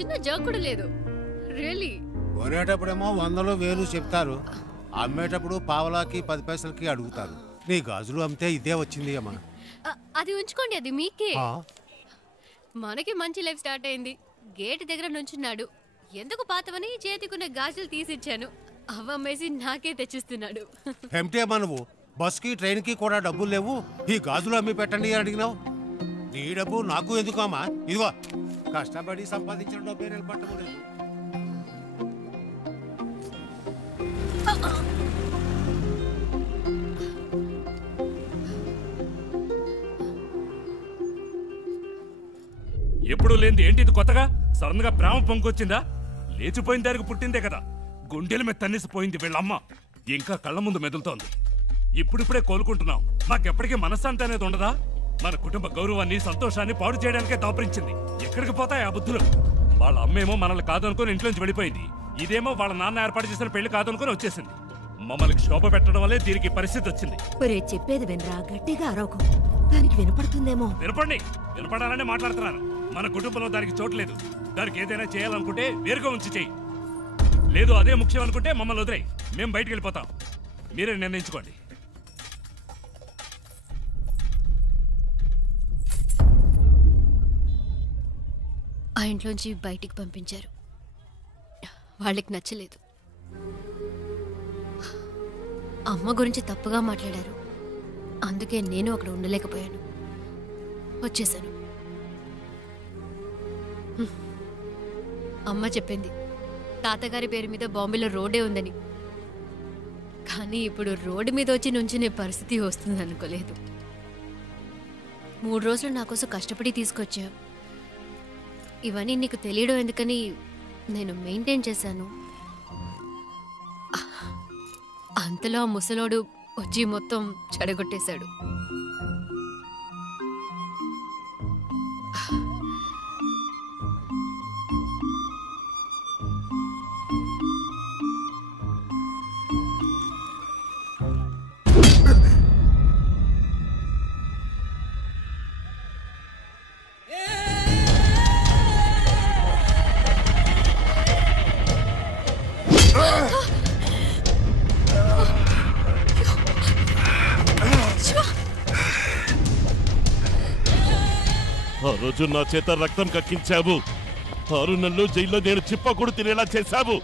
చిన్న జర్క్ కూడా లేదు. రియల్లీ. కొనేటప్పుడేమో 100 1000 చెప్తారు, అమ్మేటప్పుడు పావలాకి 10 పైసలకి అడుగుతారు. నీ గాజులు అమ్మితే ఇదే వచ్చింది అమ్మా. అది ఉంచుకోండి, అది మీకే. మనకి మంచి లైఫ్ స్టార్ట్ అయింది. గేట్ దగ్గర నుంచున్నాడు. ఎందుకు పాతవని చేతికున్న గాజులు తీసిచ్చాను. అవ్వమ్మేసి నాకే తెచ్చిస్తున్నాడు. ఏమిటేమా నువ్వు బస్కి ట్రైన్కి కూడా డబ్బులు లేవు, ఈ గాజులు అమ్మి పెట్టండి అని అడిగినావు. నీ డబ్బు నాకు ఎందుకమ్మా? ఇదిగో కష్టపడి సంపాదించిన డబ్బే నిలబట్టలేదు. ఎప్పుడు లేనిది ఏంటి ఇది కొత్తగా? సడన్ గా ప్రేమ పొంగొచ్చిందా? లేచిపోయిన దానికి పుట్టిందే కదా. గుండెల మీద తన్నేసిపోయింది వీళ్ళమ్మ. ఇంకా కళ్ళ ముందు మెదులుతోంది. ఇప్పుడిప్పుడే కోలుకుంటున్నాం. మాకెప్పటికీ మనశ్శాంతి అనేది ఉండదా? మన కుటుంబ గౌరవాన్ని సంతోషాన్ని పాడు చేయడానికే దాపరించింది. ఎక్కడికి పోతాయి ఆ బుద్ధులు? వాళ్ళ అమ్మేమో మనల్ని కాదనుకుని ఇంట్లోంచి వెళ్ళిపోయింది. ఇదేమో వాళ్ళ నాన్న ఏర్పాటు చేసిన పెళ్లి కాదనుకుని వచ్చేసింది. మమ్మల్ని క్షోభ పెట్టడం వల్లే దీనికి పరిస్థితి వచ్చింది. చెప్పేది వినరా, గట్టిగా అరవకు. దానికి వినపడుతుందేమో. వినపడాలనే మాట్లాడుతున్నాను. మన కుటుంబంలో దానికి చోట్లేదు. దానికి ఏదైనా చేయాలనుకుంటే వేరుగా ఉంచి చెయ్యి. లేదు అదే ముఖ్యం అనుకుంటే మమ్మల్ని వదిలేయి. మేము బయటికి వెళ్ళిపోతాం. మీరే నిర్ణయించుకోండి. ఆ ఇంట్లోంచి బయటికి పంపించారు. వాళ్ళకి నచ్చలేదు. అమ్మ గురించి తప్పుగా మాట్లాడారు. అందుకే నేను అక్కడ ఉండలేకపోయాను, వచ్చేసాను. అమ్మ చెప్పింది తాతగారి పేరు మీద బాంబేలో రోడ్డే ఉందని. కానీ ఇప్పుడు రోడ్డు మీద వచ్చి నుంచునే పరిస్థితి వస్తుంది అనుకోలేదు. 3 రోజులు నా కోసం కష్టపడి తీసుకొచ్చా. ఇవన్నీ నీకు తెలియడం ఎందుకని నేను మెయింటైన్ చేశాను. అంతలో ఆ ముసలోడు వచ్చి మొత్తం చెడగొట్టేశాడు. ఆ రోజు నా చేత రక్తం కక్కించావు. 6 నెలలు జైల్లో నేను చిప్పకూడు తినేలా చేశావు.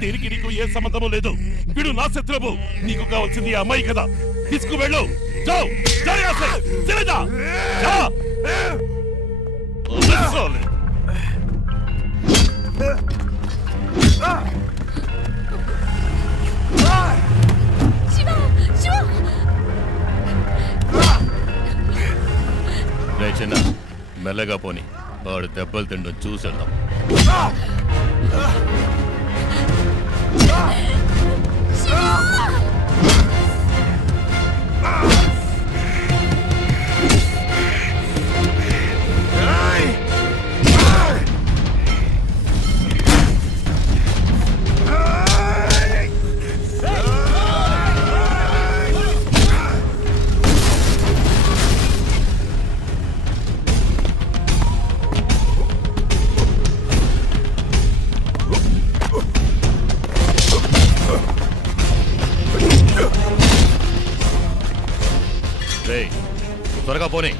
దీనికి నీకు ఏ సంబంధము లేదు. వీడు నా శత్రువు. నీకు కావాల్సింది ఆ అమ్మాయి కదా. తీసుకువెళ్ళు. చిన్న మెల్లగా పోని. వాడు దెబ్బలు తిండం చూసేద్దాం. త్వరగా పోనీ.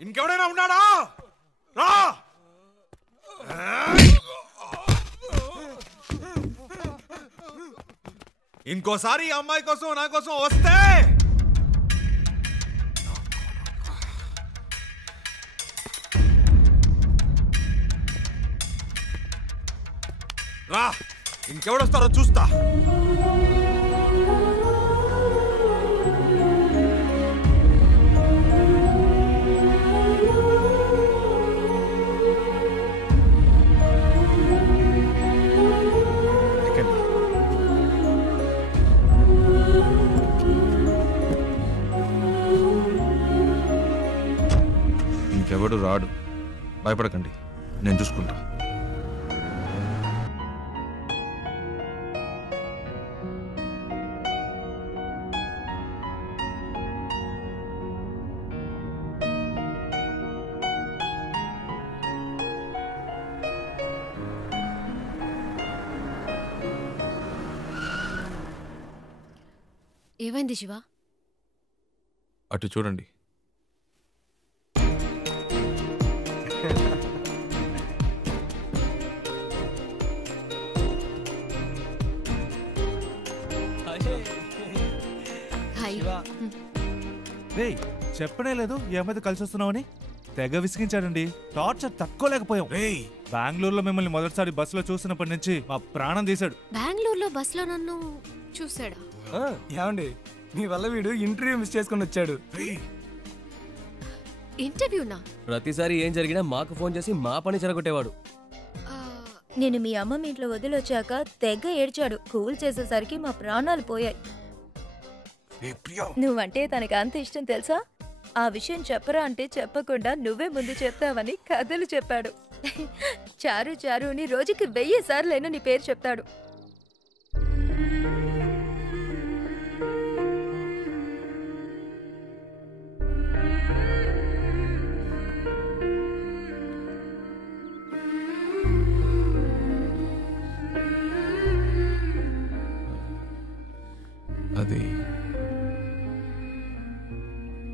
ఇంకెవడైనా ఉన్నాడా? రా! ఇంకోసారి ఈ అమ్మాయి కోసం నా కోసం వస్తే రా, ఇంకెవడొస్తారో చూస్తా. ఇంకెవడు రాడు, భయపడకండి, నేను చూసుకుంటా. ఏమైంది శివ? అటు చూడండి. రేయ్, చెప్పనే లేదు ఈ అమ్మాయితో కలిసి వస్తున్నావని. తెగ విసిగించాడండి, టార్చర్ తట్టుకోలేకపోయాం. బెంగళూరులో మిమ్మల్ని మొదటిసారి బస్సులో చూసినప్పటి నుంచి మా ప్రాణం తీశాడు. బెంగళూరులో బస్సులో నన్ను చూసాడా? ఏమండి, మీ వల్ల వీడు ఇంటర్వ్యూ మిస్ చేసుకుని వచ్చాడు. ఇంటర్వ్యూనా? ప్రతిసారి ఏం జరిగినా మాకు ఫోన్ చేసి మా పని చెరగొట్టేవాడు. నేను మీ అమ్మమ్మ ఇంట్లో వదిలొచ్చాక తెగ ఏడ్చాడు. కూల్ చేసేసరికి మా ప్రాణాలు పోయాయి. నువ్వంటే తనకి అంత ఇష్టం తెలుసా? ఆ విషయం చెప్పరా అంటే చెప్పకుండా నువ్వే ముందు చెప్తావని కథలు చెప్పాడు. చారు చారు అని రోజుకి 1000 సార్లైనా నీ పేరు చెప్తాడు.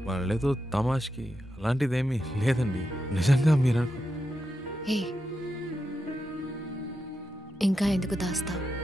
వాళ్ళేదో తమాష్కి అలాంటిదేమీ లేదండి. నిజంగా మీరు ఏ ఇంకా ఎందుకు దాస్తావు?